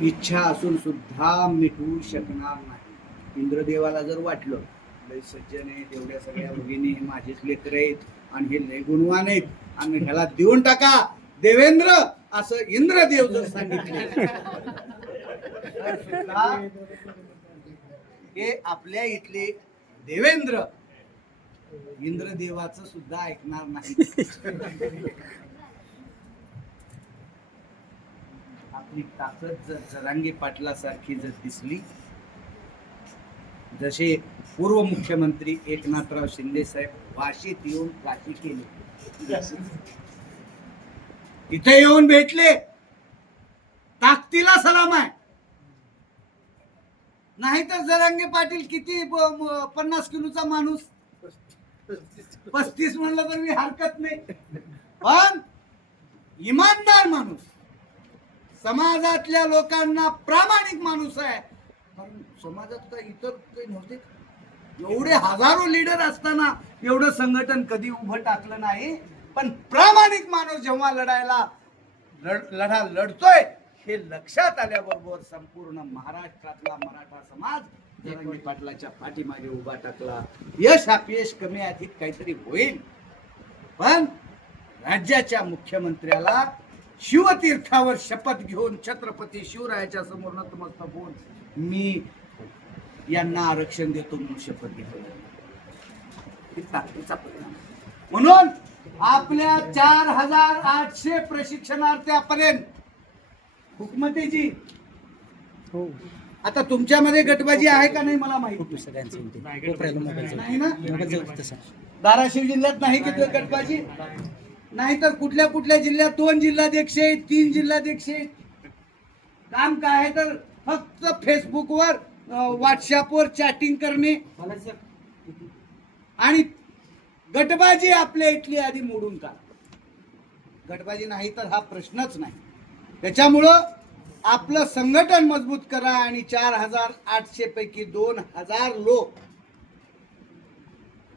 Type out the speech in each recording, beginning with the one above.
इच्छा असून सुद्धा मिटवू शकणार नाही. इंद्रदेवाला जर वाटलं लय सज्जन आहे तेवढ्या सगळ्या भगिनी हे माझेच लेकर आहेत आणि हे लय गुणवान आहेत आणि ह्याला देऊन टाका. देवेंद्र असं इंद्रदेव जर सांगितले. हे आपल्या इथले देवेंद्र इंद्रदेवाचं सुद्धा ऐकणार नाही आपली ताकद जर जरांगे पाटलासारखी जर दिसली जसे पूर्व मुख्यमंत्री एकनाथराव शिंदे साहेब वाशीत येऊन काशी केली. तिथे येऊन भेटले. ताकदीला सलाम आहे. नाहीतर जरांगे पाटील किती पन्नास किलोचा माणूस. पस्तीस म्हणलं तर मी हरकत नाही. पण इमानदार माणूस. समाजातल्या लोकांना प्रामाणिक माणूस आहे. कारण समाजात काय इतर काही नव्हते. एवढे हजारो लीडर असताना एवढं संघटन कधी उभं टाकलं नाही. पण प्रामाणिक माणूस जेव्हा लढायला लढ- लढा लढतोय हे लक्षात आल्याबरोबर संपूर्ण महाराष्ट्रातला मराठा समाज पाटलाच्या पाठीमागे उभा टाकला. यश अपयश कमी अधिक काहीतरी होईल. पण राज्याच्या मुख्यमंत्र्याला शिवतीर्थावर शपथ घेऊन छत्रपती शिवरायाच्या समोर नतमस्तक होऊन मी यांना आरक्षण देतो म्हणून शपथ घेतो ही. म्हणून आपल्या चार हजार आठशे प्रशिक्षणार्थ्यापर्यंत हुकमतीची. हो. आता तुमच्यामध्ये गटबाजी आहे का नाही मला माहिती सगळ्यांचे. नाही ना? धाराशिव जिल्ह्यात नाही की गटबाजी? नाही तर कुठल्या कुठल्या जिल्ह्यात दोन जिल्हाध्यक्ष आहेत तीन जिल्हाध्यक्ष आहेत. काम काय आहे तर फक्त फेसबुकवर व्हॉट्सअपवर चॅटिंग करणे. आणि गटबाजी आपल्या इथली आधी मोडून काढ. गटबाजी नाही तर हा प्रश्नच नाही. त्याच्यामुळं आपलं संघटन मजबूत करा आणि चार हजार आठशे पैकी दोन हजार लोक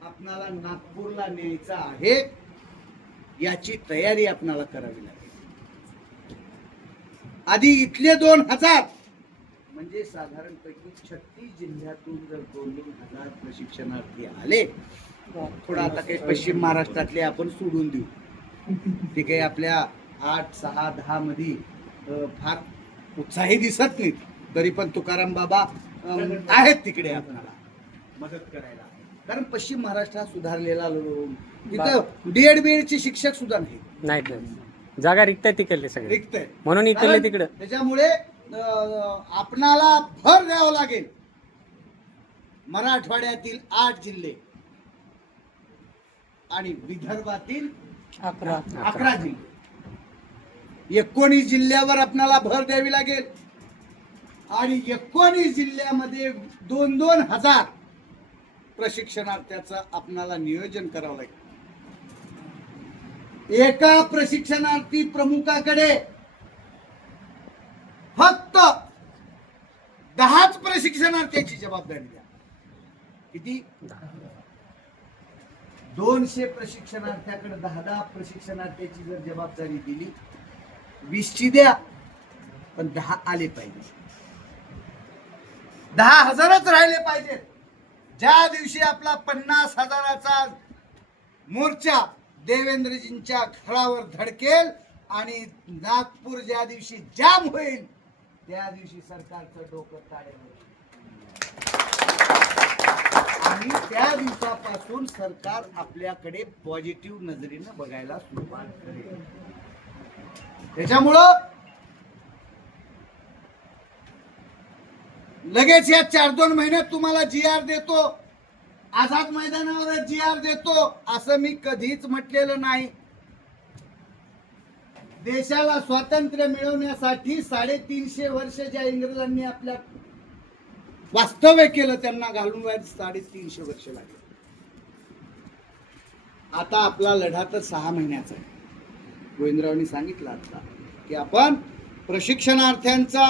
आपणाला नागपूरला न्यायचा आहे. याची तयारी आपणाला करावी लागेल. आधी इथले दोन हजार. म्हणजे साधारणपैकी छत्तीस जिल्ह्यातून जर दोन दोन हजार प्रशिक्षणार्थी आले थोडं आता काही पश्चिम महाराष्ट्रातले आपण सोडून देऊ. ते काही आपल्या आठ सहा दहा मध्ये फार उत्साही दिसत नाहीत. तरी पण तुकाराम बाबा आहेत तिकडे आपल्याला. मदत करायला. कारण पश्चिम महाराष्ट्र हा सुधारलेला लो- तिथं डीएड बीएड चे शिक्षक सुद्धा नाही. जागा रिक्त आहे तिकडले सगळे. रिक्त आहे. म्हणून इकडले कारण तिकडं. त्याच्यामुळे अं, आपणाला भर द्यावं लागेल. मराठवाड्यातील आठ जिल्हे आणि विदर्भातील अकरा. अकरा जिल्हे. एकोणीस जिल्ह्यावर आपणाला भर द्यावी लागेल. आणि एकोणीस जिल्ह्यामध्ये दोन दोन हजार प्रशिक्षणार्थ्याचं आपणाला नियोजन करावं लागेल. एका प्रशिक्षणार्थी प्रमुखाकडे फक्त दहाच प्रशिक्षणार्थ्याची जबाबदारी द्या. किती? दोनशे प्रशिक्षणार्थ्याकडे दहा दहा प्रशिक्षणार्थ्याची जर जबाबदारी दिली वीसची द्या पण दहा आले पाहिजे. दहा हजारच राहिले पाहिजेत. ज्या दिवशी आपला पन्नास हजाराचा मोर्चा देवेंद्रजींच्या घरावर धडकेल आणि नागपूर ज्या दिवशी जाम होईल त्या दिवशी सरकारचं डोकं ताळेवर आणि त्या दिवसापासून सरकार आपल्याकडे पॉझिटिव्ह नजरेनं बघायला सुरुवात करेल. त्याच्यामुळं लगेच या चार दोन महिन्यात तुम्हाला जी आर देतो. आझाद मैदानावर जी आर देतो. असं मी कधीच म्हटलेलं नाही. देशाला स्वातंत्र्य मिळवण्यासाठी साडेतीनशे वर्ष ज्या इंग्रजांनी आपल्या वास्तव्य केलं त्यांना घालून व्हायला साडेतीनशे वर्ष लागले. आता आपला लढा तर सहा महिन्याचा आहे. गोविंदरावनी सांगितलं आता की आपण प्रशिक्षणार्थ्यांचा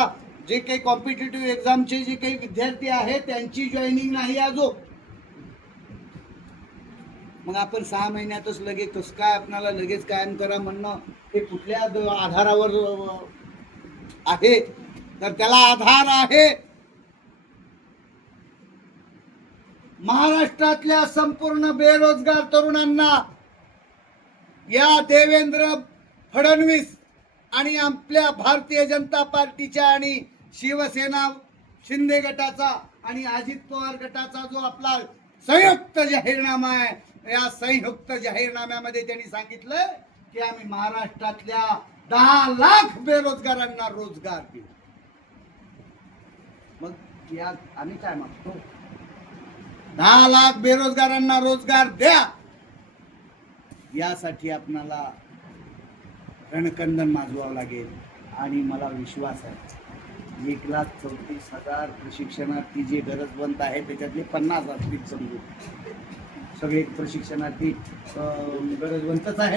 जे काही कॉम्पिटेटिव्ह एक्झामचे जे काही विद्यार्थी आहेत त्यांची जॉईनिंग नाही अजून. मग आपण सहा महिन्यातच लगेच कसं काय आपणाला लगेच कायम करा म्हणणं हे कुठल्या आधारावर आहे? तर त्याला आधार आहे. महाराष्ट्रातल्या संपूर्ण बेरोजगार तरुणांना या देवेंद्र फडणवीस आणि आपल्या भारतीय जनता पार्टीच्या आणि शिवसेना शिंदे गटाचा आणि अजित पवार गटाचा जो आपला संयुक्त जाहीरनामा आहे या संयुक्त जाहीरनाम्यामध्ये त्यांनी सांगितलं की आम्ही महाराष्ट्रातल्या दहा लाख बेरोजगारांना रोजगार देऊ. मग या आम्ही काय मागतो? दहा लाख बेरोजगारांना रोजगार द्या. यासाठी आपणाला रणकंदन माजवावं लागेल आणि मला विश्वास आहे. एक लाख चौतीस हजार प्रशिक्षणार्थी जे गरजवंत आहे त्याच्यातले पन्नास असतील समजू सगळे प्रशिक्षणार्थी गरजवंतच आहेत.